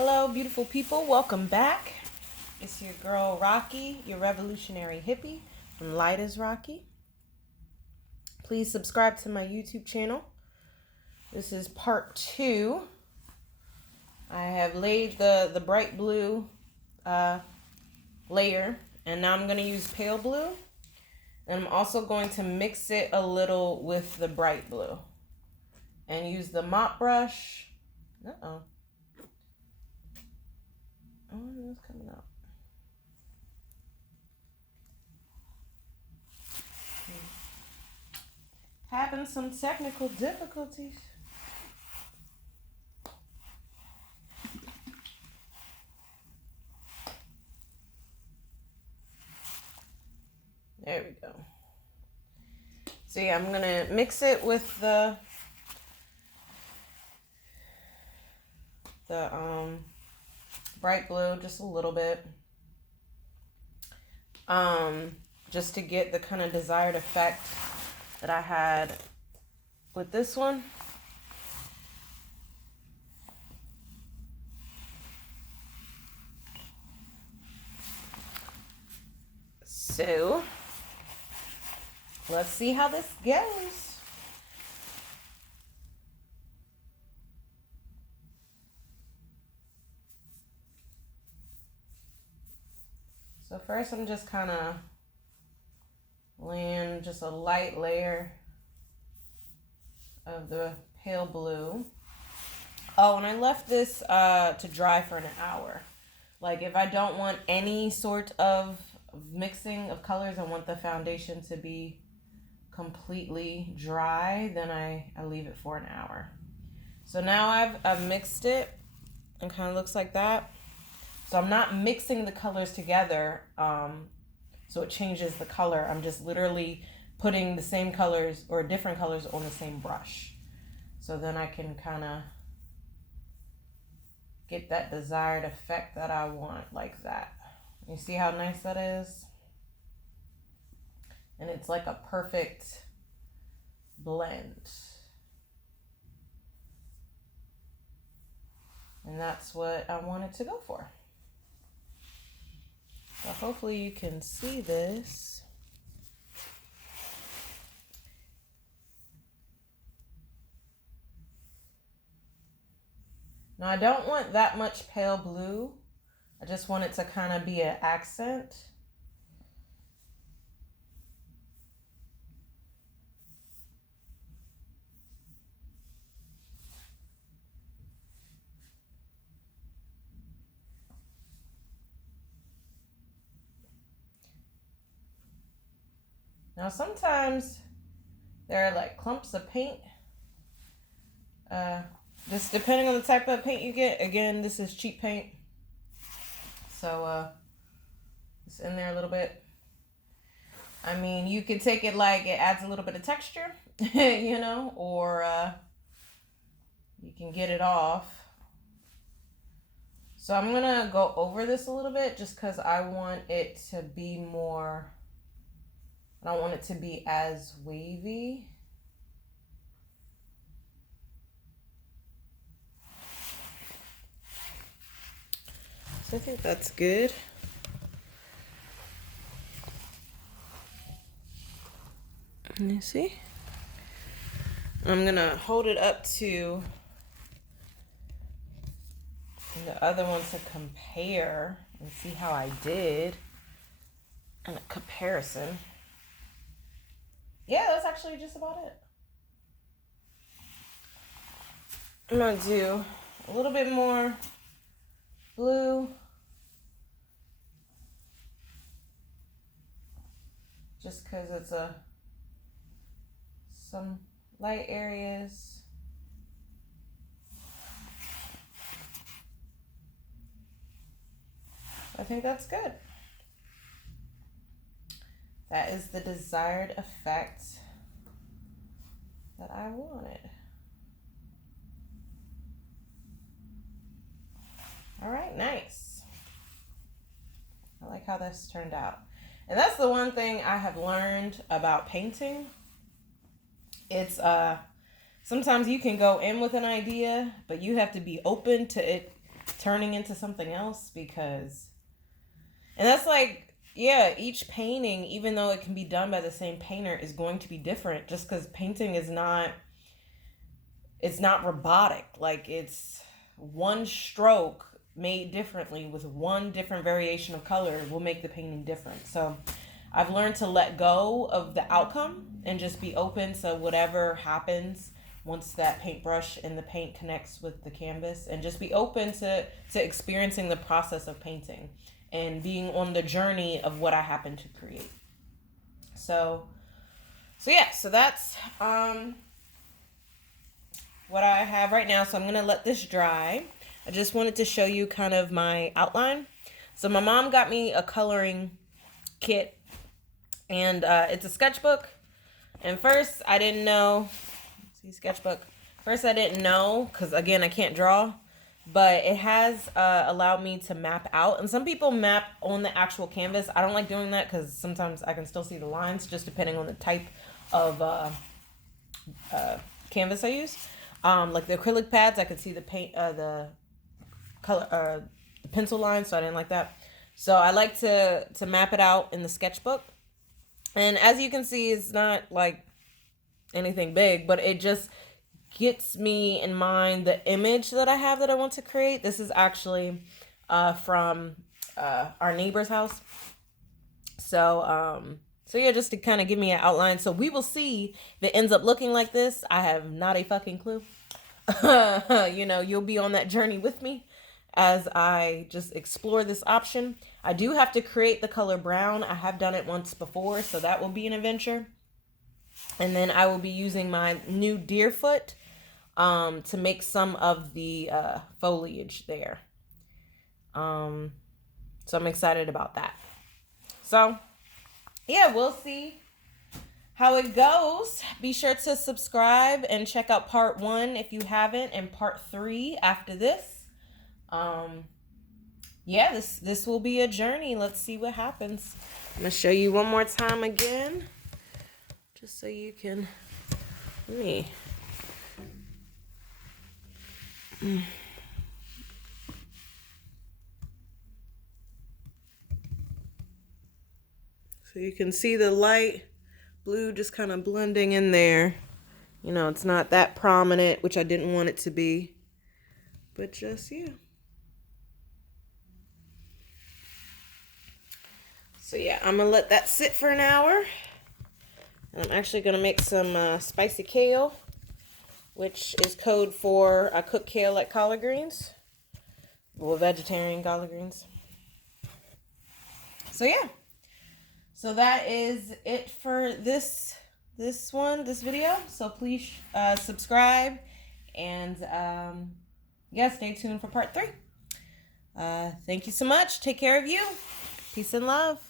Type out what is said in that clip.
Hello, beautiful people. Welcome back. It's your girl, Rocqi, your revolutionary hippie from LifeIsRocqi. Please subscribe to my YouTube channel. This is part 2. I have laid the bright blue layer, and now I'm going to use pale blue. And I'm also going to mix it a little with the bright blue. And use the mop brush. Uh-oh. Oh, it's coming out. Having some technical difficulties. There we go. So yeah, I'm gonna mix it with the bright blue just a little bit. Just to get the kind of desired effect that I had with this one. So let's see how this goes. So first I'm just kind of laying just a light layer of the pale blue. Oh, and I left this to dry for an hour. Like if I don't want any sort of mixing of colors, I want the foundation to be completely dry, then I leave it for an hour. So now I've mixed it and kind of looks like that. So I'm not mixing the colors together so it changes the color. I'm just literally putting the same colors or different colors on the same brush. So then I can kind of get that desired effect that I want, like that. You see how nice that is? And it's like a perfect blend. And that's what I wanted to go for. So hopefully you can see this. Now I don't want that much pale blue. I just want it to kind of be an accent. Now sometimes there are like clumps of paint. Just depending on the type of paint you get. Again, this is cheap paint. So it's in there a little bit. I mean, you could take it like it adds a little bit of texture, you know, or you can get it off. So I'm going to go over this a little bit just because I want it to be more, I don't want it to be as wavy. So I think that's good. You see? I'm going to hold it up to the other one to compare and see how I did in a comparison. Yeah, that's actually just about it. I'm going to do a little bit more blue. Just because it's some light areas. I think that's good. That is the desired effect that I wanted. All right, nice. I like how this turned out. And that's the one thing I have learned about painting. It's sometimes you can go in with an idea, but you have to be open to it turning into something else, because, and that's like, yeah, each painting, even though it can be done by the same painter, is going to be different, just because painting is not, it's not robotic. Like, it's one stroke made differently with one different variation of color will make the painting different. So I've learned to let go of the outcome and just be open to whatever happens once that paintbrush and the paint connects with the canvas, and just be open to experiencing the process of painting and being on the journey of what I happen to create. So yeah, so that's what I have right now. So I'm going to let this dry. I just wanted to show you kind of my outline. So my mom got me a coloring kit, and it's a sketchbook. And first I didn't know, see, sketchbook. First I didn't know, because again, I can't draw, but it has allowed me to map out. And some people map on the actual canvas. I don't like doing that because sometimes I can still see the lines, just depending on the type of canvas I use. Like the acrylic pads, I could see the paint, the color, the pencil lines, so I didn't like that. So I like to map it out in the sketchbook. And as you can see, it's not like anything big, but it just gets me in mind the image that I have that I want to create. This is actually from our neighbor's house. So yeah, just to kind of give me an outline. So we will see if it ends up looking like this. I have not a fucking clue. You know, you'll be on that journey with me as I just explore this option. I do have to create the color brown. I have done it once before, so that will be an adventure. And then I will be using my new deer foot to make some of the foliage there. So I'm excited about that. So yeah, we'll see how it goes. Be sure to subscribe and check out part 1 if you haven't, and part 3 after this. Yeah, this will be a journey. Let's see what happens. I'm gonna show you one more time again, just so you can So you can see the light blue just kind of blending in there. You know, it's not that prominent, which I didn't want it to be, but just, yeah. So yeah, I'm gonna let that sit for an hour. And I'm actually gonna make some spicy kale, which is code for I cook kale like collard greens. Well, vegetarian collard greens. So yeah. So that is it for this video. So please subscribe, and yeah, stay tuned for part 3. Thank you so much. Take care of you. Peace and love.